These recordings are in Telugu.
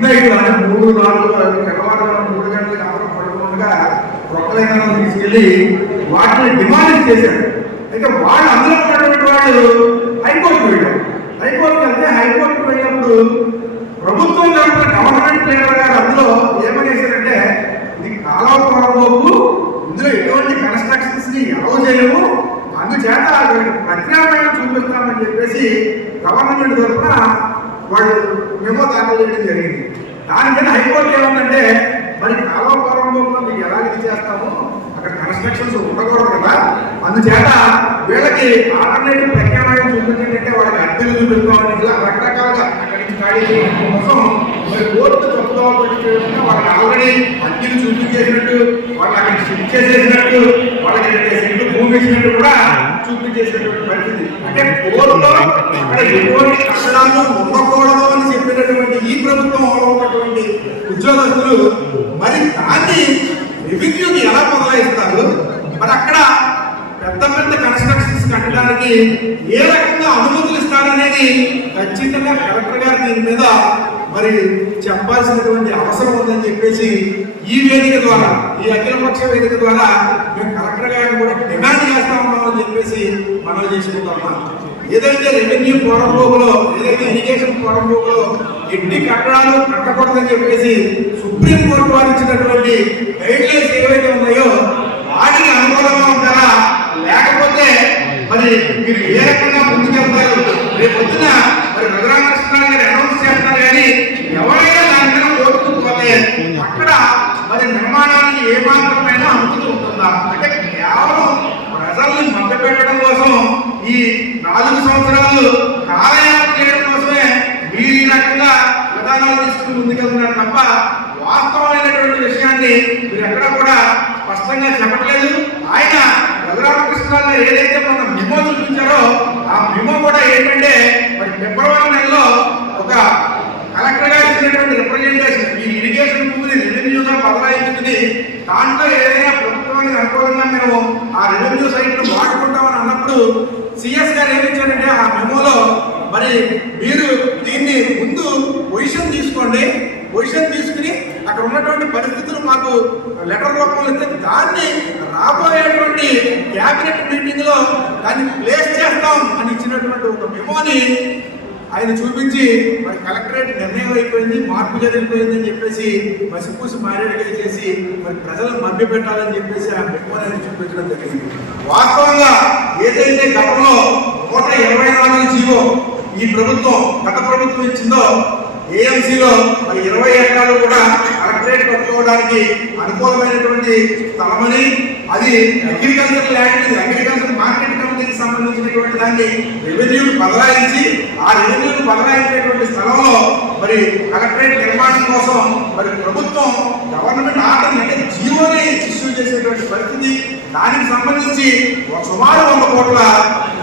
మిడ్ నైట్ అంటే 3-4 తెల్లవారుజామున 3 గంటలకు అందరూ పడుకోకుండా ప్రొక్కలైనా తీసుకెళ్ళి వాటిని డిమాండ్ చేశారు. అయితే వాళ్ళు అందులో ఉన్నటువంటి వాళ్ళు హైకోర్టుకు వెళ్ళారు. హైకోర్టుకు వెళ్తే హైకోర్టుకు వెళ్ళినప్పుడు ప్రభుత్వం తరఫున గవర్నమెంట్ లీడర్ గారు అందులో ఏమనేసారంటే, ఇది కాలువకు ఇందులో ఎటువంటి కన్స్ట్రక్షన్స్ ని అలౌ చేయము, అందుచేత ప్రత్యామ్నాయం చూపిస్తామని చెప్పేసి గవర్నమెంట్ తరఫున వాళ్ళు మెమో దాఖలు చేయడం జరిగింది. దానికైనా హైకోర్టు ఏమంటే, మరి కాలువలో మీకు ఎలా ఇది చేస్తాము, అక్కడ కన్స్ట్రక్షన్స్ ఉండకూడదు కదా, అందుచేత వీళ్ళకి ఆల్టర్నేటివ్ ప్రత్యామ్నాయం చూపించంటే వాళ్ళకి అద్దెలు చూపిస్తామని ఇలా రకరకాలుగా అక్కడి నుంచి ఖాళీ చేయడం కోసం మరి కోర్టు తప్పుగా పట్టించడం, వాళ్ళకి ఆల్రెడీ అద్దెలు చూపించేసినట్టు, వాళ్ళకి అక్కడ షిఫ్ట్ చేసేసినట్టు, వాళ్ళకి సెంటు భూమి ఇచ్చినట్టు కూడా చూపించేసినటువంటి పరిస్థితి. అంటే కోర్టులో అక్కడ ఎటువంటి కట్టడాలు ఉండకూడదు అని చెప్పినటువంటి ఈ ప్రభుత్వంలో ఉన్నటువంటి ఉద్యోగస్తులు మరి దాన్ని రెవెన్యూకి ఎలా మొదలైస్తారు, మరి అక్కడ పెద్ద పెద్ద కన్స్ట్రక్షన్స్ కట్టడానికి ఏ రకంగా అనుమతులు ఇస్తారనేది ఖచ్చితంగా కలెక్టర్ గారు దీని మీద మరి చెప్పాల్సినటువంటి అవసరం ఉందని చెప్పేసి ఈ వేదిక ద్వారా, ఈ అఖిలపక్ష వేదిక ద్వారా మేము కలెక్టర్ గారిని కూడా డిమాండ్ చేస్తా ఉన్నామని చెప్పేసి మనం చేసుకుంటాం. ఏదైతే రెవెన్యూ పోరంబోగులో, ఏదైతే ఇరిగేషన్ పోరంబోగులో ఎన్ని కట్టడాలు కట్టకూడదని చెప్పేసి సుప్రీంకోర్టు వారు ఇచ్చినటువంటి గైడ్ లైన్స్ ఏవైతే ఉన్నాయో వాటికి అనుకూలంగా ఉంటారా, లేకపోతే మరి మీరు ఏ రకంగా ముందుకెళ్తారు, రేపు పొద్దున మరి రఘురామకృష్ణ గారు అనౌన్స్ చేస్తారు, కానీ ఎవరైనా దాని మీద కోరుకుని పోతే అక్కడ మరి నిర్మాణానికి ఏమాత్రమైనా అనుమతి ఉంటుందా? అంటే కేవలం ప్రజల్ని మభ్యపెట్టడం కోసం ఈ 4 సంవత్సరాలు కాలయాపన చేయడం కోసమే మీరు ఈ రకంగా విధానాలు తీసుకుని ముందుకెళ్తున్నారు తప్ప వాస్తవమైనటువంటి విషయాన్ని మీరు ఎక్కడ కూడా స్పష్టంగా చెప్పట్లేదు. ఆయన రఘురామకృష్ణ గారు ఏదైతే మన మెమో చూపించారో ఆ మెమో కూడా ఏంటంటే, మరి ఫిబ్రవరి నెలలో ఒక కలెక్టర్ గారు ఇచ్చినటువంటి రిప్రజెంటేషన్, ఈ ఇరిగేషన్ భూమిని రెవెన్యూగా బదలాయించుకుని దాంట్లో ఏదైనా ప్రభుత్వానికి అనుకూలంగా మేము ఆ రెవెన్యూ సైట్ ను వాడుకుంటామని అన్నప్పుడు సిఎస్ గారు ఏమిచ్చారంటే ఆ మెమోలో, మరి మీరు దీన్ని ముందు పొజిషన్ తీసుకోండి, పొజిషన్ తీసుకుని అక్కడ ఉన్నటువంటి పరిస్థితులు మాకు లెటర్ రూపంలో ఇస్తే దాన్ని రాబోయేటువంటి క్యాబినెట్ మీటింగ్ లో దాన్ని ప్లేస్ చేస్తాం అని ఇచ్చినటువంటి ఒక మెమోని ఆయన చూపించి మరి కలెక్టరేట్ నిర్ణయం అయిపోయింది, మార్పు జరిగిపోయింది అని చెప్పేసి మసిపూసి మారేడుగా చేసి మరి ప్రజలను మభ్య పెట్టాలని చెప్పేసి ఆ మెమోని చూపించడం జరిగింది. వాస్తవంగా ఏదైతే గతంలో 124 జీవో ఈ ప్రభుత్వం గత ప్రభుత్వం ఇచ్చిందో ఏఎంసీలో మరి 20 ఎకరాలు కూడా కలెక్టరేట్ కట్టుకోవడానికి అనుకూలమైనటువంటి స్థలమని, అది అగ్రికల్చర్ ల్యాండ్, అగ్రికల్చర్ మార్కెట్ కమిటీకి సంబంధించినటువంటి దాన్ని రెవెన్యూకి బదలాయించి ఆ రెవెన్యూకి బదలాయించేటువంటి స్థలంలో మరి కలెక్టరేట్ నిర్మాణం కోసం మరి ప్రభుత్వం గవర్నమెంట్ ఆర్డర్ అంటే జీవోని ఇష్యూ చేసేటువంటి పరిస్థితి. దానికి సంబంధించి సుమారు 100 కోట్ల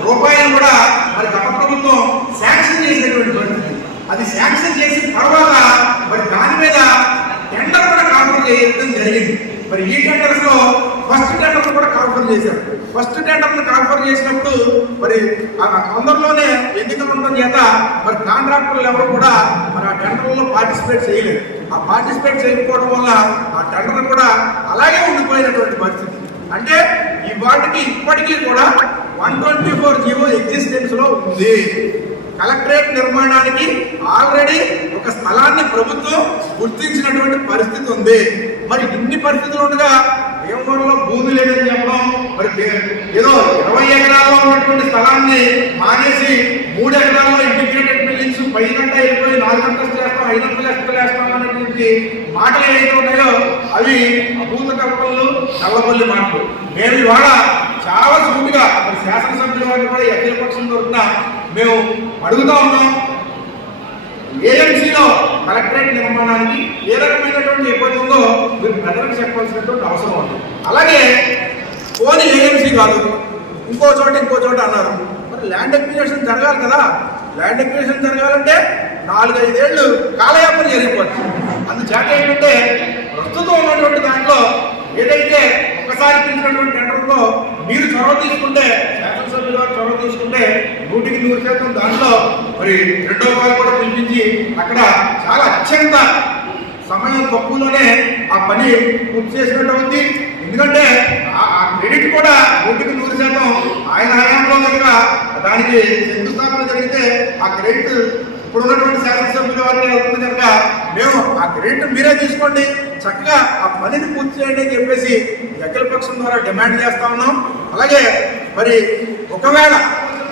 రూపాయలు కూడా మరి గత ప్రభుత్వం శాంక్షన్ చేసేటువంటి పరిస్థితి. అది శాంక్షన్ చేసిన తర్వాత మరి దాని మీద టెండర్ కూడా కాన్ఫర్ చేయడం జరిగింది. మరి ఈ టెండర్స్ లో ఫస్ట్ టెండర్ కూడా కాన్ఫర్ చేశారు. ఫస్ట్ టెండర్ కాన్ఫర్ చేసినప్పుడు మరి తొందరలోనే ఎన్నికలు ఉండడం చేత మరి కాంట్రాక్టర్లు ఎవరు కూడా మరి ఆ టెండర్ లో పార్టిసిపేట్ చేయలేదు. ఆ పార్టిసిపేట్ చేయకపోవడం వల్ల ఆ టెండర్ కూడా అలాగే ఉండిపోయినటువంటి పరిస్థితి. అంటే ఈ వాటికి ఇప్పటికీ కూడా 124 జీవో ఎగ్జిస్టెన్స్ లో ఉంది. కలెక్టరేట్ నిర్మాణానికి ఆల్రెడీ ఒక స్థలాన్ని ప్రభుత్వం గుర్తించినటువంటి పరిస్థితి ఉంది. మరి ఇన్ని పరిస్థితులు ఉండగా భీమవరంలో భూమి లేదని చెప్పడం, మరి ఏదో 20 ఎకరాల్లో ఉన్నటువంటి స్థలాన్ని మానేసి 3 ఎకరాల్లో ఇంటిగ్రేటెడ్ బిల్డింగ్స్ పైనంట వెళ్ళిపోయి 4 అంతస్తులు వేస్తాం, 5 అంతస్తులు వేస్తాం అనేటువంటి మాటలు ఏదైతే ఉన్నాయో అవి అభూత కల్పనలు, నల్లబల్లి మాటలు. మేము ఇవాళ చాలా సూటిగా మరి శాసనసభ్యుల వారిని కూడా అఖిలపక్షం తరఫున మేము అడుగుతా ఉన్నాం. ఏఎంసీలో కలెక్టరేట్ నిర్మాణానికి ఏ రకమైనటువంటి ఇబ్బంది ఉందో మీరు ప్రజలకు చెప్పాల్సినటువంటి అవసరం ఉంది. అలాగే ఓన్లీ ఏఎంసీ కాదు, ఇంకో చోట అన్నారు. మరి ల్యాండ్ ఎక్విజిషన్ జరగాలి కదా, ల్యాండ్ ఎక్విజిషన్ జరగాలంటే 4-5 ఏళ్ళు కాలయాపన జరిగిపోతుంది. అందుచేత ఏంటంటే ప్రస్తుతం ఉన్నటువంటి దాంట్లో ఏదైతే ఒకసారి పిలిచినటువంటి టెండర్లో మీరు చొరవ తీసుకుంటే, శాసనసభ్యుల వారు చొరవ తీసుకుంటే 100% దాంట్లో మరి రెండో వారు కూడా పిలిపించి అక్కడ చాలా అత్యంత సమయం తక్కువలోనే ఆ పని పూర్తి చేసినట్టు ఉంది. ఎందుకంటే ఆ క్రెడిట్ కూడా 100% ఆయన హయాంలో కనుక దానికి శంకుస్థాపన జరిగితే ఆ క్రెడిట్ ఇప్పుడున్నటువంటి శాసనసభ్యుల వారికి వెళ్తుంది కనుక మేము ఆ క్రెడిట్ మీరే తీసుకోండి, చక్కగా ఆ పనిని పూర్తి చేయండి అని చెప్పేసి అఖిలపక్షం ద్వారా డిమాండ్ చేస్తా ఉన్నాం. అలాగే మరి ఒకవేళ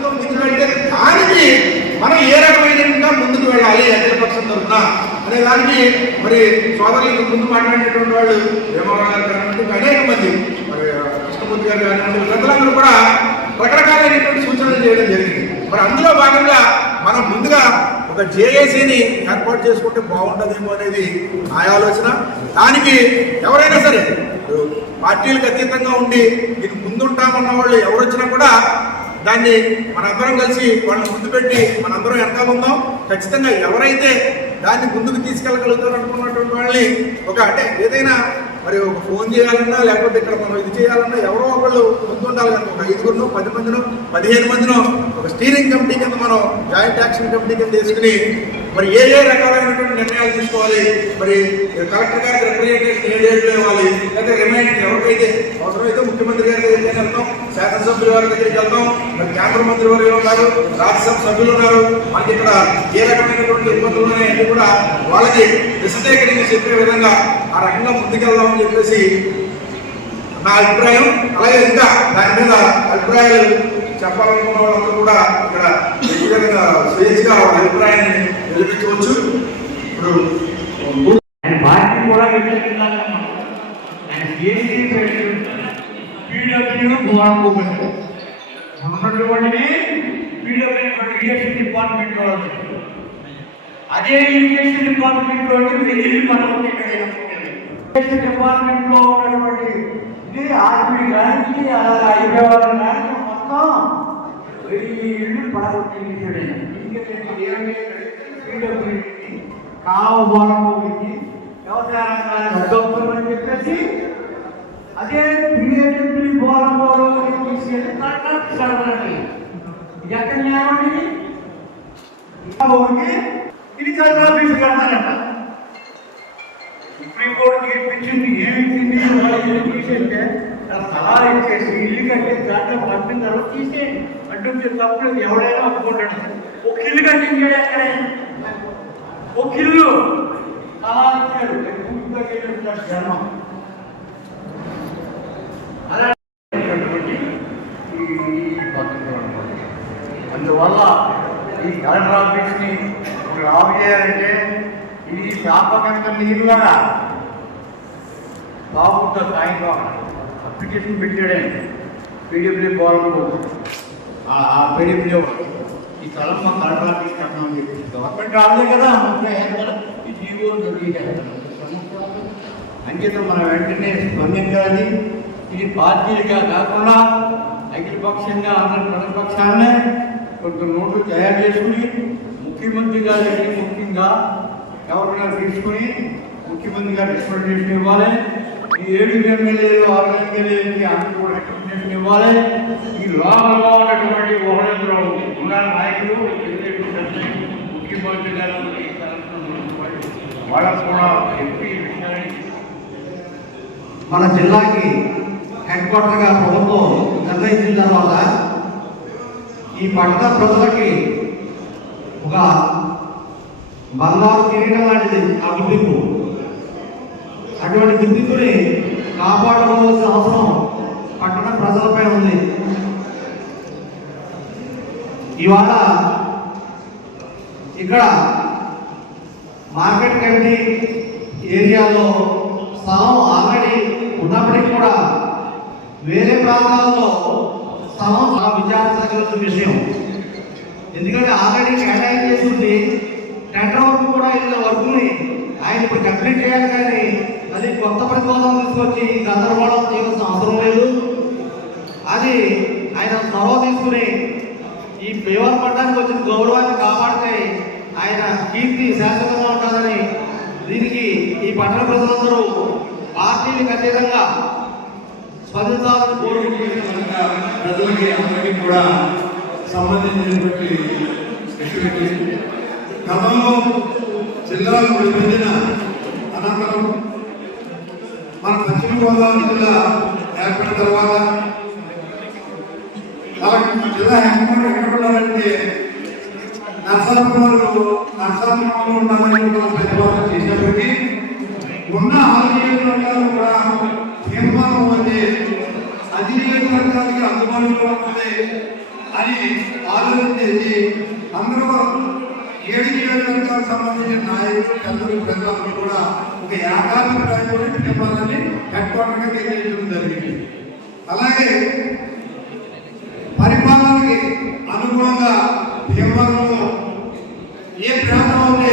ముందుకంటే దానికి మనం ఏ రకమైన ముందుకు వెళ్ళాలి అఖిలపక్షం తరఫున అనే దానికి మరి సోదరులకు ముందు మాట్లాడేటువంటి వాళ్ళు భీమవరం గారు కానివ్వండి, అనేక మంది మరి కృష్ణమూర్తి గారు కానివ్వండి, పెద్దలందరూ కూడా రకరకాలైనటువంటి సూచనలు చేయడం జరిగింది. మరి అందులో భాగంగా మనం ముందుగా ఒక జేఏసీని ఏర్పాటు చేసుకుంటే బాగుంటుందేమో అనేది నా ఆలోచన. దానికి ఎవరైనా సరే పార్టీలకు అతీతంగా ఉండి ఇది ముందుంటామన్న వాళ్ళు ఎవరు వచ్చినా కూడా దాన్ని మనందరం కలిసి వాళ్ళని ముందు పెట్టి మనందరం వెనకాల ఉందాం. ఖచ్చితంగా ఎవరైతే దాన్ని ముందుకు తీసుకెళ్ళగలుగుతారు అనుకున్నటువంటి వాళ్ళని అంటే ఏదైనా మరి ఒక ఫోన్ చేయాలన్నా లేకపోతే ఇక్కడ మనం ఇది చేయాలన్నా ఎవరో ఒకళ్ళు ముందు ఉండాలి కనుక ఒక 5గురినో 10 మందినో 15 మందినో ఒక స్టీరింగ్ కమిటీ కింద మనం జాయింట్ యాక్షన్ కమిటీ కింద తీసుకుని మరి ఏ రకాలైనటువంటి నిర్ణయాలు తీసుకోవాలి, మరి కలెక్టర్ గారికి రిప్రజెంటేషన్ ఏ డేట్లో ఇవ్వాలి, లేదా రిమైండ్ ఎవరికైతే అవసరమైతే ముఖ్యమంత్రి గారి దగ్గరికి వెళ్తాం, శాసనసభ్యుల వారి దగ్గరికి వెళ్తాం, మరి కేంద్ర మంత్రి వారు ఉన్నారు, రాజ్యసభ సభ్యులు ఉన్నారు, మనకి ఇక్కడ ఏ రకమైనటువంటి ఇబ్బందులు ఉన్నాయని కూడా వాళ్ళకి విశదీకరించి చెప్పే విధంగా ఆ రకంగా ముందుకెళ్దామని చెప్పేసి నా అభిప్రాయం. అలాగే ఇంకా దాని మీద అభిప్రాయాలు చెప్పాలనుకున్న వాళ్ళందరూ కూడా ఇక్కడ వ్యక్తిగతంగా స్వేచ్ఛగా వాళ్ళ అభిప్రాయాన్ని వెలిపించవచ్చు. ఇప్పుడు పార్టీ కూడా ఇరిగేషన్ డిపార్ట్మెంట్ అదే ఇరిగేషన్ డిపార్ట్మెంట్ లో ఇరిగేషన్ డిపార్ట్మెంట్ లో ఉన్నటువంటి ఇది ఆర్మీ కానీ హైదరాబాద్ కానీ మొత్తం ఇల్లు పడగొట్టింది. కావడానికి వ్యవసాయ రంగాన్ని చెప్పేసి అదే పిహెచ్డి బోరంలో తీసుకెళ్ళి కలెక్టర్ ఎక్కడ న్యాయమండి ఇది కలెక్టర్ ఆఫీస్ కడతారంట. సుప్రీంకోర్టు తీర్పించింది ఏమిచ్చింది తీసేస్తే సలహాలు ఇచ్చేసి ఇల్లు కట్టి దాంట్లో పంపిన తర్వాత తీసేయండి అంటుంది. తప్పుడు ఎవడైనా ఒప్పుకుంటాడు. ఒక ఇల్లు కట్టించాడు ఎక్కడే ఒక ఇల్లు సలహాలు ఇచ్చాడు జన్మం. అందువల్ల ఈ కలెక్టర్ ఆఫీస్ని ఆఫ్ చేయాలంటే ఈ శాపకంత నీరుగా బాబుతో సాయంత్రం అప్లికేషన్ పెట్టాడండి పీడబ్ల్యూ గవర్నమెంట్ ఆ పీడబ్ల్యూ ఈ స్థలం మా కలెక్టర్ ఆఫీస్ కట్టామని చెప్పి గవర్నమెంట్ రాలేదు కదా ఈ జీవోలు దొరికేస్తాను అంచేత మనం వెంటనే స్పందించాలి. ఇది పార్టీలుగా కాకుండా అఖిలపక్షంగా అందరి ప్రతిపక్షాలనే కొంత నోట్లు తయారు చేసుకుని ముఖ్యమంత్రి గారికి ముఖ్యంగా గవర్నర్ తీసుకుని ముఖ్యమంత్రి గారు రికమెండేషన్ ఇవ్వాలి. ఈ 7 ఎమ్మెల్యేలు 6 ఎమ్మెల్యేలకి అందరూ కూడా రికమెండేషన్ ఇవ్వాలి. ఈ లోపల ఉన్నటువంటి ఒకరిద్దరు ఉన్న నాయకులు ముఖ్యమంత్రి గారు వాళ్ళకు కూడా చెప్పి ఈ విషయాన్ని మన జిల్లాకి హెడ్ క్వార్టర్గా ప్రభుత్వం నిర్ణయించిన తర్వాత ఈ పట్టణ ప్రజలకి ఒక బంగారు కిరీటం లాంటిది ఆ గుర్తింపు. అటువంటి గుర్తింపుని కాపాడుకోవాల్సిన అవసరం పట్టణ ప్రజలపై ఉంది. ఇవాళ ఇక్కడ మార్కెట్ కమిటీ ఏరియాలో స్థలం ఆల్రెడీ ఉన్నప్పటికీ కూడా వేరే ప్రాంతాల్లో స్థలం విచారించగలిగిన విషయం. ఎందుకంటే ఆల్రెడీ కేటాయింపు చేస్తుంది. టెండర్ వర్క్ కూడా ఇలా వర్క్ని ఆయన ఇప్పుడు కంప్లీట్ చేయాలి, కానీ అది కొత్త ప్రతిపాదన తీసుకొచ్చి గందరగోళం చేయాల్సిన అవసరం లేదు. అది ఆయన చొరవ తీసుకుని ఈ పేవర్ పట్టడానికి వచ్చిన గౌరవాన్ని కాపాడితే ఆయన కీర్తి శాశ్వతంగా ఉంటుందని దీనికి ఈ పట్టణ ప్రజలందరూ పార్టీలకు అతీతంగా స్పందించాలని కోరుకుంటున్న ప్రజలకి అందరికీ కూడా సంబంధించినటువంటి విషయం. గతంలో జిల్లాలు విభజన అనంతరం మన పశ్చిమ గోదావరి జిల్లా ఏర్పడిన తర్వాత జిల్లా హెడ్క్వార్టర్ ఎక్కడ ఉండాలంటే నర్సాపురంలో ఉండాలని ప్రతిపాదన చేసినప్పటికీ ఉన్న 6 నియోజకవర్గాలు కూడా తీర్మానం అంటే 10 నియోజకవర్గాలకి అందుబాటులో ఉంది అని ఆలోచన చేసి అందరూ 7 నియోజకవర్గాలకు సంబంధించిన నాయకులు అందరూ ప్రజలందరూ కూడా ఒక ఏకాభిప్రాయంతో తీర్మానాన్ని హెడ్క్వార్టర్గా నిర్ణయించడం జరిగింది. అలాగే పరిపాలనకి అనుగుణంగా భీమవరంలో ఏ ప్రాంతం అయితే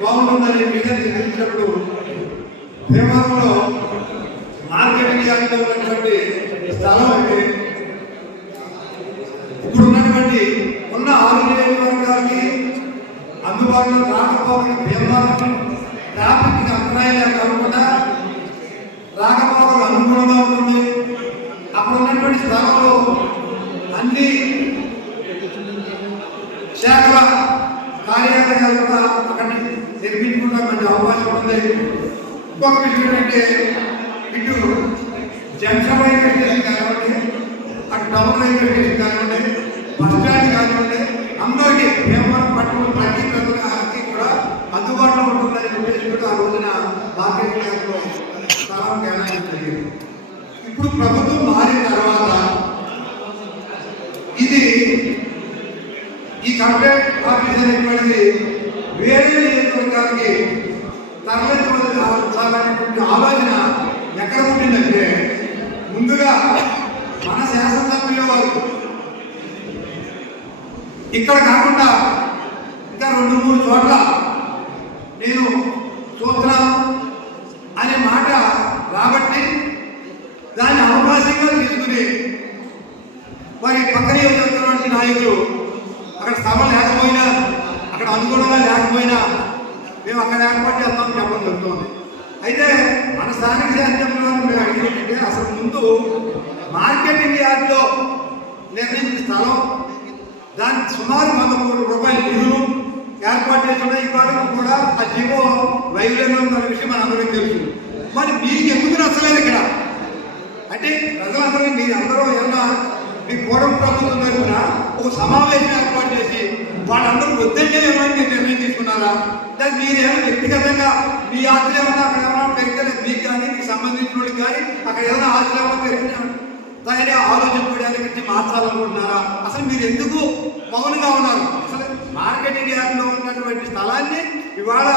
బాగుంటుందని విజయం నిర్ణయించినప్పుడు భీమవరంలో మార్కెటింగ్ యార్డ్లో ఉన్నటువంటి స్థలం అయితే ఇప్పుడు ఉన్నటువంటి 6 నియోజకవర్గాలకి అందుబాటులో రాకపోవడం భీమవరం ట్రాఫిక్ అంతరాయాలే కాకుండా రాకపోవడం అనుగుణంగా ఉంటుంది. అక్కడ ఉన్నటువంటి స్థలంలో అన్ని శాఖల కార్యాలయాలు కూడా అక్కడ నిర్మించుకోవడానికి అవకాశం ఉంది. ఇంకొక విషయం ఏంటంటే ఇటు జంక్షన్ రైల్వే స్టేషన్ కానివ్వండి, అటు టౌన్ రైల్వే స్టేషన్ కానివ్వండి, బస్ స్టాండ్ కానివ్వండి, అందరికీ భీమవరం పట్టణంలో ప్రతి ప్రజలకి కూడా అందుబాటులో ఉంటుందని ఉద్దేశంతో ఆ రోజున మార్కెట్ యార్డ్లో స్థలం కేటాయించింది. ఇప్పుడు ప్రభుత్వం మారిన తర్వాత ఇది ఈ కంప్లైంట్ ఆఫీస్ అనేటువంటిది వేరే నియోజకవర్గానికి తరలించవలసినటువంటి ఆలోచన ఎక్కడ ఉంటుందంటే ముందుగా మన శాసనసభ్యుల వారు ఇక్కడ కాకుండా ఇంకా 2-3 చోట్ల నేను చూస్తున్నాను అనే మాట రాబట్టి దాన్ని అవకాశంగా తీసుకుని మరి పక్కన నియోజకవర్గ నాయకులు అక్కడ సభ లేకపోయినా అక్కడ అనుగుణంగా లేకపోయినా మేము అక్కడ ఏర్పాటు చేస్తామని చెప్పడం జరుగుతుంది. అయితే మన స్థానిక శాసనసభ్యుల మేము అడిగినట్టే అసలు ముందు మార్కెటింగ్ యార్డ్లో నిర్ణయించిన స్థలం దానికి సుమారు 100 కోట్ల రూపాయల నిధులు ఏర్పాటు చేసిన ఇవాళ కూడా ఆ జీవో వైద్యంగా ఉన్న విషయం మనందరికీ తెలుసు. మరి మీకు ఎందుకు నచ్చలేదు ఇక్కడ అంటే ప్రజలందరూ మీరందరూ ఏమన్నా మీ పూర్వం ప్రభుత్వం తరఫున ఒక సమావేశం ఏర్పాటు చేసి వాళ్ళందరూ వద్దంటే ఏమైనా మీరు నిర్ణయం తీసుకున్నారా? లేదా మీరేమైనా వ్యక్తిగతంగా మీ ఆస్తులు ఏమన్నా అక్కడ ఏమైనా పెరిగితే మీకు కానీ మీకు సంబంధించిన వాళ్ళకి కానీ అక్కడ ఏమైనా ఆస్తులు ఏమైనా పెరిగినా దాన్ని ఆలోచించుకోవడానికి మార్చాలనుకుంటున్నారా? అసలు మీరు ఎందుకు మౌనంగా ఉన్నారు? అసలు మార్కెటింగ్ యార్డ్లో ఉన్నటువంటి స్థలాన్ని ఇవాళ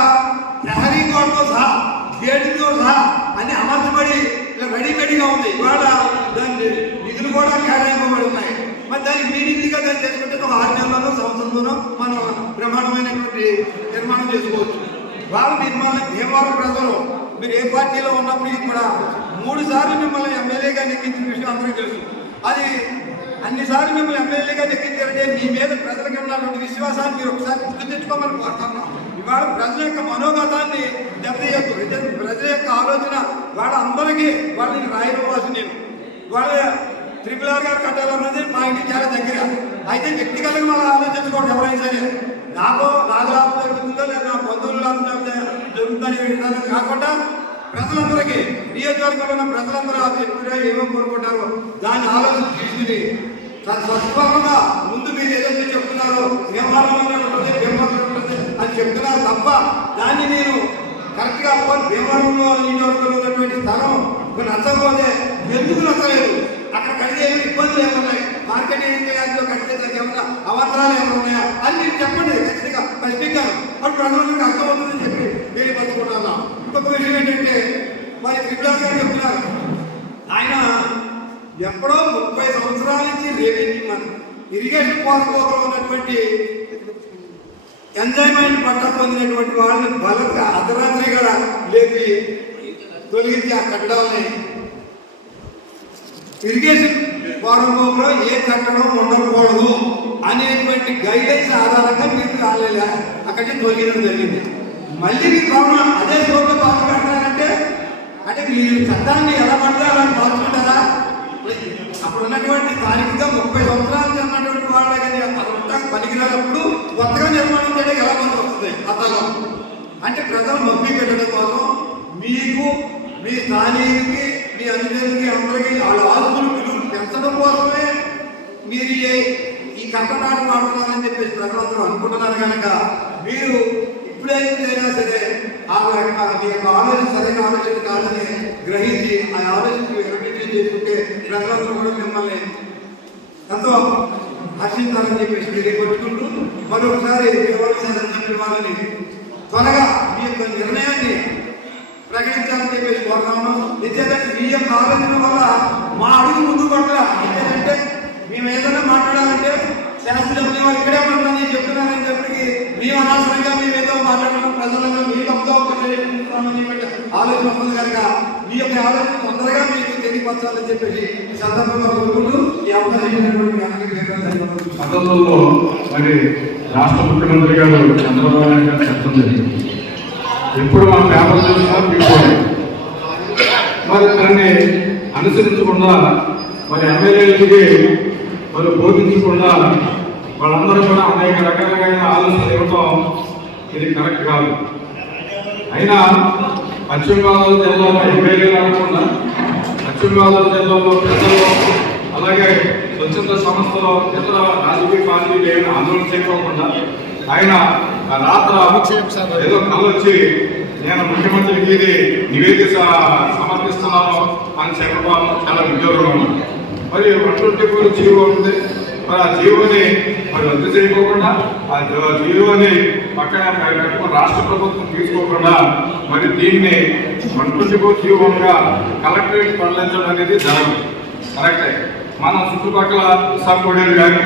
ప్రహరీ గోడతో సహా గేటుతో సహా అన్ని అమర్చబడి రెడీమేడ్గా ఉంది. ఇవాళ దాన్ని నిధులు కూడా కేటాయింపబడి ఉన్నాయి. మరి దానికి మీనింగ్గా దాన్ని చేసుకుంటే ఒక 6 నెలల్లో సంవత్సరంలోనూ మనం బ్రహ్మాండమైనటువంటి నిర్మాణం చేసుకోవచ్చు. వాళ్ళ నిర్మాణం భీమవరం ప్రజలు మీరు ఏ పార్టీలో ఉన్నప్పుడు కూడా 3 సార్లు మిమ్మల్ని ఎమ్మెల్యేగా నెక్కించిన విషయం అందరికీ తెలుసు. అది అన్నిసార్లు మిమ్మల్ని ఎమ్మెల్యేగా నెక్కించారంటే మీ మీద ప్రజలకు ఉన్నటువంటి విశ్వాసాన్ని మీరు ఒకసారి గుర్తు తెచ్చుకోమని కోరుతున్నాం. ఇవాళ ప్రజల యొక్క మనోగతాన్ని దెబ్బతీయద్దు. ప్రజల యొక్క ఆలోచన వాళ్ళందరికీ వాళ్ళని రాయలవాసి నేను వాళ్ళ RRR గారు కట్టాలన్నది మా ఇంటికి చాలా దగ్గర. అయితే వ్యక్తిగతంగా మనం ఆలోచించుకోండి. ఎవరైనా సరే నాకు లాభం జరుగుతుందో లేదా నా బంధువులు లాభం జరుగుతుందని కాకుండా ప్రజలందరికీ నియోజకవర్గంలో ఉన్న ప్రజలందరూ ఎప్పుడో ఏమో కోరుకుంటారో దాన్ని ఆలోచన తీసుకుని సస్పష్టంగా ముందు మీరు ఏదైతే చెప్తున్నారో భీమవరంలో ఉంటుంది అని చెప్తున్నారు తప్ప దాన్ని నేను కరెక్ట్గా భీమవరంలో నియోజకవర్గంలో ఉన్నటువంటి స్థలం నచ్చకపోతే ఎందుకు నచ్చలేదు? అక్కడ కడిగే ఇబ్బందులు ఏమన్నాయి? మార్కెటింగ్ యార్డ్లో కడితే ఏమన్నా అవసరాలు ఏమైనా ఉన్నాయా అని మీరు చెప్పండి. ఖచ్చితంగా స్పష్టంగా అప్పుడు ప్రజలకు అర్థమవుతుందని చెప్పి నేను పంచుకుంటున్నాను. ఇంకొక విషయం ఏంటంటే మరి RRR గారు చెప్తున్నారు ఆయన ఎప్పుడో 30 సంవత్సరాల నుంచి ఇరిగేషన్ పాలకోలో ఉన్నటువంటి ఎంజాయ్మెంట్ పట్ట పొందినటువంటి వాళ్ళని బలంగా అర్ధరాత్రి కూడా లేపి తొలగించి ఆ కట్టడాలని ఇరిగేషన్ పాలకోలో ఏ కట్టడం ఉండకూడదు అనేటువంటి గైడెన్స్ ఆధారంగా మీరు కాలేదా అక్కడి నుంచి తొలగించడం జరిగింది. మళ్ళీ మీకు కావాలి అదే చోట్ల పాల్గొంటారంటే అంటే మీరు చట్టాన్ని ఎలా పడితే అలా పాల్గొంటారా? అప్పుడు ఉన్నటువంటి స్థానికంగా 30 సంవత్సరాలు ఉన్నటువంటి వాళ్ళ కానీ అక్కడ పనికిరానప్పుడు కొత్తగా నిర్మాణం చేయడానికి ఎలా మనకు వస్తుంది అతను అంటే ప్రజలు నొప్పి పెట్టడం కోసం మీకు మీ స్థానికులకి మీ అందరికీ అందరికీ వాళ్ళ ఆస్తులు విలువలు పెంచడం కోసమే మీరు ఈ కట్టడాలు వాడుతున్నారని చెప్పేసి ప్రజలందరూ అనుకుంటున్నారు కనుక మీరు ఇప్పుడైనా సరే మీ యొక్క ఆలోచన సరైన ఆలోచన కాదని గ్రహించి ఆ ఆలోచనకు ఎన్నిటి చేసుకుంటే ప్రజలందరూ కూడా మిమ్మల్ని ఎంతో హర్షించాలని చెప్పేసి మీరు కొట్టుకుంటూ మరొకసారి దేవాలయాన్ని చెప్పిన వాళ్ళని త్వరగా మీ యొక్క నిర్ణయాన్ని ప్రకటించాలని చెప్పేసి కోరుతున్నాము. ఎందుకంటే మీ యొక్క ఆలోచన వల్ల మా అడుగు ముందు పట్ల ఎందుకంటే మేము ఏదైనా మాట్లాడాలంటే శాస్త్రీయ వాళ్ళు ఇక్కడే ఉంటుందని చెప్తున్నారని చెప్పి మేము అనవసరంగా మేము ఏదో మాట్లాడడం ప్రజలను మీ తప్పుతో ఆలోచన వస్తుంది కనుక మీ యొక్క ఆలోచన తొందరగా మీకు తెలియపరచాలని చెప్పేసి ఈ సందర్భంగా కోరుకుంటూ ఈ అవకాశం పద్ధతుల్లో మరి రాష్ట్ర ముఖ్యమంత్రి గారు చంద్రబాబు నాయుడు గారు చెప్పడం జరిగింది. ఎప్పుడు మన పేపర్ చూసినా తీసుకోవాలి. మరి దాన్ని అనుసరించకుండా మరి ఎమ్మెల్యేలకి మరి బోధించకుండా వాళ్ళందరూ కూడా అనేక రకాలైన ఆలోచనలు ఇవ్వటం ఇది కరెక్ట్ కాదు. అయినా పశ్చిమ గోదావరి జిల్లాలో ఎమ్మెల్యేలు అనకుండా పశ్చిమ గోదావరి జిల్లాలో ప్రజలు అలాగే స్వచ్ఛంద సంస్థలు ఇతర రాజకీయ పార్టీలు ఏమైనా ఆందోళన చేయకోకుండా ఆయన రాత్ర ఏదో కళ్ళొచ్చి నేను ముఖ్యమంత్రికి ఇది నివేదిక సమర్పిస్తున్నాను అని చెప్పడం చాలా విడ్డూరంగా ఉంది. మరి 124 జీవో ఉంది. మరి ఆ జీవోని మరి రద్దు చేయకోకుండా ఆ జీవోని పక్కన రాష్ట్ర ప్రభుత్వం తీసుకోకుండా మరి దీన్ని 124 జీవోగా కలెక్టరేట్ తరలించడం అనేది జరగదు. కరెక్టే. మన చుట్టుపక్కల విశాఖపడేరు కానీ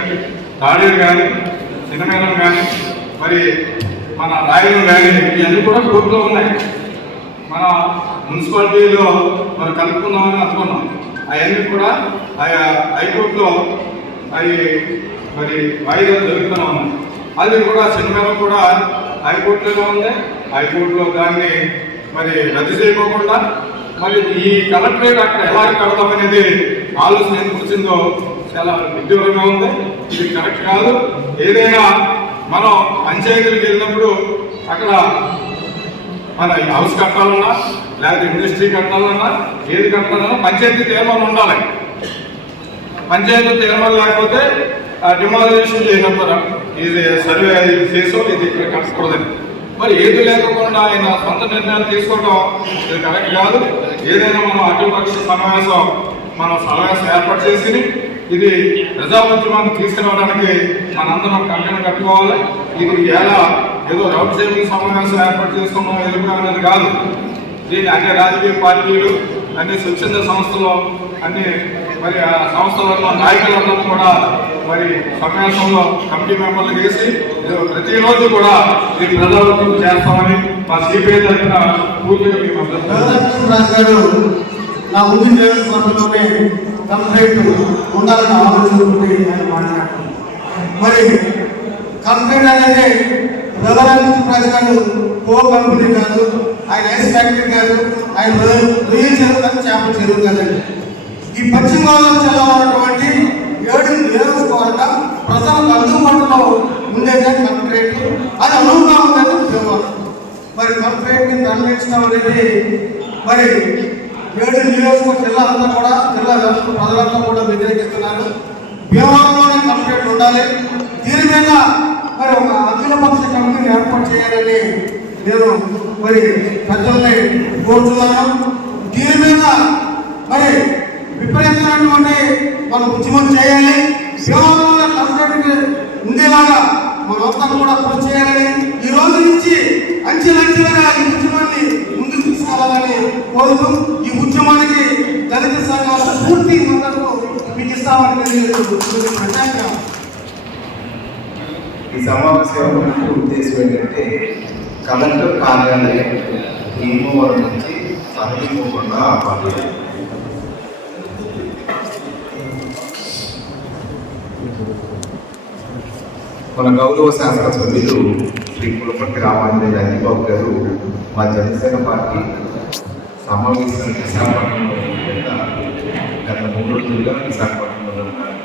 తాడేరు కానీ చిన్నమేనం కానీ మరి మన రాయలు కానీ ఇవన్నీ కూడా కోర్టులో ఉన్నాయి. మన మున్సిపాలిటీలో మరి కలుపుకుందామని అనుకున్నాం. అవన్నీ కూడా హైకోర్టులో అవి మరి వాయిదాలు జరుగుతూనే ఉన్నాయి. అది కూడా చిన్నమేనం కూడా హైకోర్టులో ఉంది. హైకోర్టులో దాన్ని మరి రద్దు చేయకోకుండా మరి ఈ కలెక్టరేట్ అక్కడ ఎలా కడతామనేది ఆలోచన ఎందుకు వచ్చిందో చాలా విడ్డూరంగా ఉంది. ఇది కరెక్ట్ కాదు. ఏదైనా మనం పంచాయతీలకు వెళ్ళినప్పుడు అక్కడ మన హౌస్ కట్టాలన్నా లేకపోతే ఇండస్ట్రీ కట్టాలన్నా ఏది కట్టాలన్నా పంచాయతీ తీర్మానం ఉండాలి. పంచాయతీ తీర్మానం లేకపోతే డిమాలిషన్ చేసేస్తారు. ఇది సర్వే చేసాం, ఇది ఇక్కడ కట్టకూడదని. మరి ఏది లేకుండా ఆయన సొంత నిర్ణయాలు తీసుకోవడం ఇది కరెక్ట్ కాదు. ఏదైనా మనం అఖిలపక్ష సమావేశం ఏర్పాటు చేసి ఇది ప్రజాప్రతినిధులను తీసుకురావడానికి మనందరం కంకణం కట్టుకోవాలి. ఇది ఏదో రౌండ్ టేబుల్ సమావేశం ఏర్పాటు చేసుకున్నాం వెళ్ళిపోయినది కాదు. దీన్ని అన్ని రాజకీయ పార్టీలు అన్ని స్వచ్ఛంద సంస్థలు అన్ని మరి ఆ సంస్థలలో నాయకులందరూ కూడా మరి సమావేశంలో కమిటీ మెంబర్లు చేసి ప్రతిరోజు కూడా ఈ ప్రజాప్రతినిధులు చేస్తామని మా సిపిఐ తరఫున పూర్తిగా నా ముందు నియోజకవర్గంలోనే కలెక్టరేట్ ఉండాలని ఆలోచనతోటి ఆయన మాట్లాడుతున్నాం. మరి కలెక్టరేట్ అనేది ప్రధాన గారు కో కంపెనీ కాదు, ఆయన ఐస్ ఫ్యాక్టరీ కాదు, ఆయన రొయ్యల చెరువు కాదు, చేపల చెరువు కాదండి. ఈ పశ్చిమ గోదావరి జిల్లాలో ఉన్నటువంటి 7 నియోజకవర్గ ప్రజలకు అందుబాటులో ఉండేదే కలెక్టరేట్. అది అనువుగా ఉండేది భీమవరం. మరి కలెక్టరేట్ని తరలించడం అనేది మరి 7 నియోజకవర్గ జిల్లా అంతా కూడా జిల్లా ప్రజలంతా కూడా వ్యతిరేకిస్తున్నారు. భీమవరంలోనే కలెక్టరేట్ ఉండాలి. దీని మీద మరి ఒక అఖిలపక్ష కమిటీని ఏర్పాటు చేయాలని నేను మరి ప్రజల్ని కోరుతున్నాను. దీని మీద మరి విపరీతమైనటువంటి మనం ఉద్యమం చేయాలి. భీమవరంలో కలెక్టరేట్ ఉండేలాగా మనమంతా కూడా కృషి చేయాలని, ఈ రోజు నుంచి అంచెలంచెలుగా ఈ ఉద్యమాన్ని ముందుకు తీసుకెళ్లాలని కోరుతూ ఈ ఉద్యమానికి దళిత సంఘాల పూర్తి మద్దతు మీకు ఇస్తామని ఈ సమావేశం ఉద్దేశం ఏంటంటే కలెక్టర్ కార్యాలయం భీమవరం నుంచి సమీపకుండా ఆపాలి. మన గౌరవ శాసనసభ్యులు శ్రీ పులపర్తి రామాంజనేయ బాబు గారు మా జనసేన పార్టీ సమావేశం విశాఖపట్నంలో గత 3 రోజులుగా విశాఖపట్నంలో ఉన్నారు.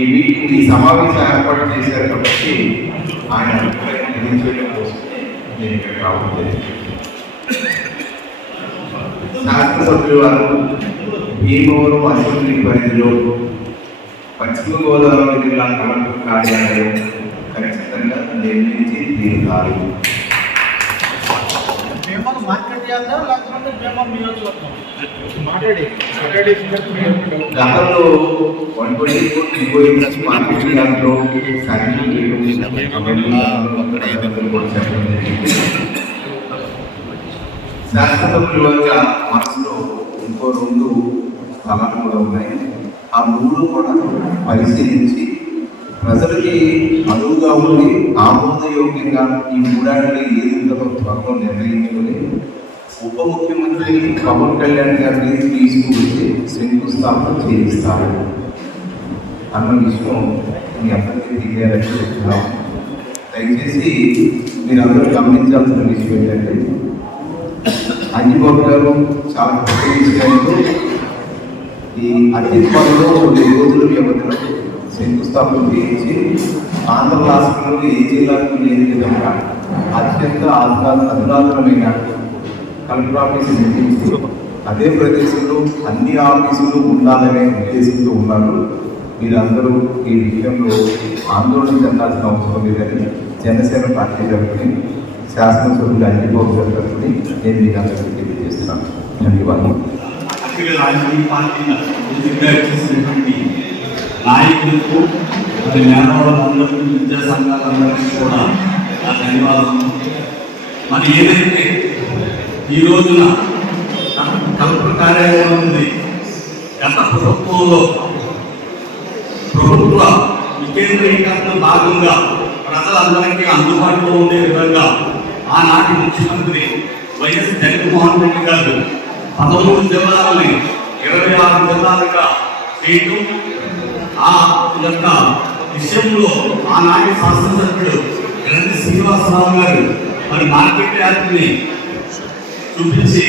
ఈ సమావేశం ఏర్పాటు చేశారు కాబట్టి ఆయన అభిప్రాయం తెలియజేయడం కోసం నేను ఇక్కడ రావట్లేదు. శాసనసభ్యులు వారు భీమవరం అసెంబ్లీ పరిధిలో పశ్చిమ గోదావరి జిల్లా కలెక్టర్ కార్యాలయం ఖచ్చితంగా నిర్మించి తీరుతారు. గతంలో 124 మార్కెట్ యార్డ్లో శాసనసభ్యుల వల్ల మనసులో ఇంకో 2 స్థలాలు కూడా ఉన్నాయి. ఆ 3 కూడా పరిశీలించి ప్రజలకి అనువుగా ఉండి ఆమోదయోగ్యంగా ఈ 3 ఏళ్లలో ఏది ఉందో త్వరలో నిర్ణయించుకొని ఉప ముఖ్యమంత్రి పవన్ కళ్యాణ్ గారిని తీసుకువచ్చి శంకుస్థాపన చేయిస్తారు అన్న విషయం మీ అందరికీ తెలియాలని చెప్తున్నాం. దయచేసి మీరందరూ గమనించాల్సిన విషయం ఏంటంటే అంజిబాబు గారు చాలా గొప్ప విషయాలు ఈ అతి త్వరలో 2 రోజుల వ్యవధిలో శంకుస్థాపన చేయించి ఆంధ్ర రాష్ట్రంలో ఏ జిల్లాకు లేని విధంగా అత్యంత అధునాతనమైన కలెక్టర్ ఆఫీసు నిర్మించి అదే ప్రదేశంలో అన్ని ఆఫీసులు ఉండాలనే ఉద్దేశంతో ఉన్నారు. మీరందరూ ఈ విషయంలో ఆందోళన చెందాల్సిన అవసరం లేదని జనసేన పార్టీ తరఫుని శాసనసభ్యులు అంజిబాబు గారి తరఫుని నేను మీకు అందరికీ తెలియజేస్తున్నాను. ధన్యవాదాలు. రాజకీయ పార్టీ నాయకులకు మేధావులందరికీ విద్యా సంఘాలందరికీ కూడా నా ధన్యవాదాలు. మరి ఏదైతే ఈ రోజున కలెక్టర్ కార్యాలయం ఉంది, గత ప్రభుత్వంలో ప్రభుత్వ వికేంద్రీకరణ భాగంగా ప్రజలందరికీ అందుబాటులో ఉండే విధంగా ఆనాటి ముఖ్యమంత్రి వైఎస్ జగన్మోహన్ రెడ్డి గారు 13 జిల్లాలని 26 జిల్లాలుగా చేయటం, ఆ యొక్క విషయంలో ఆనాటి శాసనసభ్యుడు గ్రంథి శ్రీనివాసరావు గారు మరి మార్కెట్ యార్డ్ని చూపించి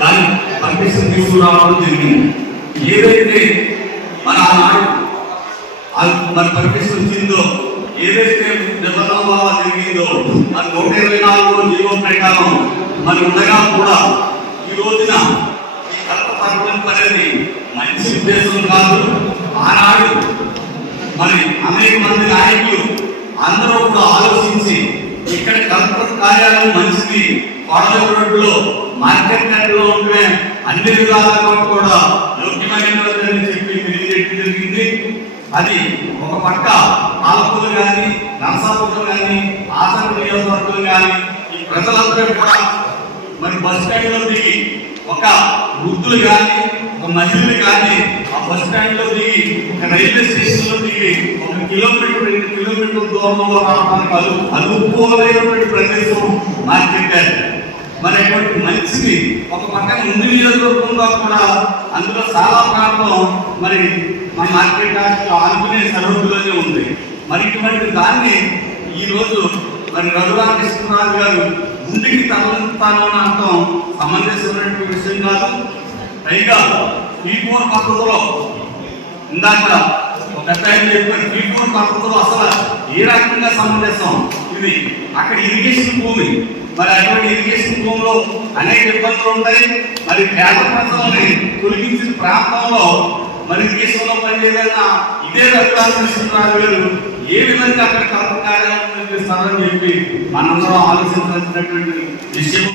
దాని పర్మిషన్ తీసుకురావడం జరిగింది. ఏదైతే మన ఆనాడు మరి పర్మిషన్ వచ్చిందో, ఏదైతే నిబంధనల జరిగిందో మరి 124 జీవో ప్రకారం మరి ఉండగా కూడా ఈ రోజున ఈ కలప అనేది మంచి ఉద్దేశం కాదు. ఆనాడు మరి అనేక మంది నాయకులు అందరూ కూడా ఆలోచించి ఇక్కడ కలెక్టర్ కార్యాలయం మంచిది, కోడలో మార్కెట్ యార్డ్లో ఉంటే అన్ని విధాలుగా కూడా యోగ్యమైనదని చెప్పి తెలియజేయడం జరిగింది. అది ఒక పక్క పాలకులు కానీ, నరసాపురం కానీ, ఆసన నియోజకవర్గం కానీ ఈ ప్రజలందరూ కూడా మరి బస్ స్టాండ్లో దిగి, ఒక వృద్ధులు కానీ, ఒక మహిళలు కానీ ఆ బస్ స్టాండ్లో దిగి, ఒక రైల్వే స్టేషన్లో దిగి 1 కిలోమీటర్ 2 కిలోమీటర్ల దూరంలో రావడానికి అనుకోలేనటువంటి ప్రదేశం మార్కెట్ యార్డ్. మరి అటువంటి మంచిది ఒక పక్కన ముందు నియోజకవర్గంలో కూడా అందులో చాలా ప్రాంతం మరి మన మార్కెట్ యార్డ్ ఆనుకునే సరిహద్దులోనే ఉంది. మరి ఇటువంటి దాన్ని ఈరోజు మరి రఘురామకృష్ణరాజు గారు ముందుకి తరలిస్తానని అర్థం సమంజసమైనటువంటి విషయం కాదు. పైగా పీపూర్ పద్ధతిలో ఇందాక ఒక టైం చెప్పారు, పీపూర్ పద్ధతిలో అసలు ఏ రకంగా సమంజసం ఇది. అక్కడ ఇరిగేషన్ భూమి, మరి అటువంటి ఇరిగేషన్ భూమిలో అనేక ఇబ్బందులు ఉంటాయి. మరి పేద ప్రజలని తొలగించిన ప్రాంతంలో మరి ఇరిగేషన్లో పనిచేయాలన్న ఇదే రఘురామకృష్ణరాజు గారు ఏ విధంగా అక్కడ కలెక్టర్ కార్యాలయం నిర్మిస్తారని చెప్పి మనందరం ఆలోచించాల్సినటువంటి విషయం.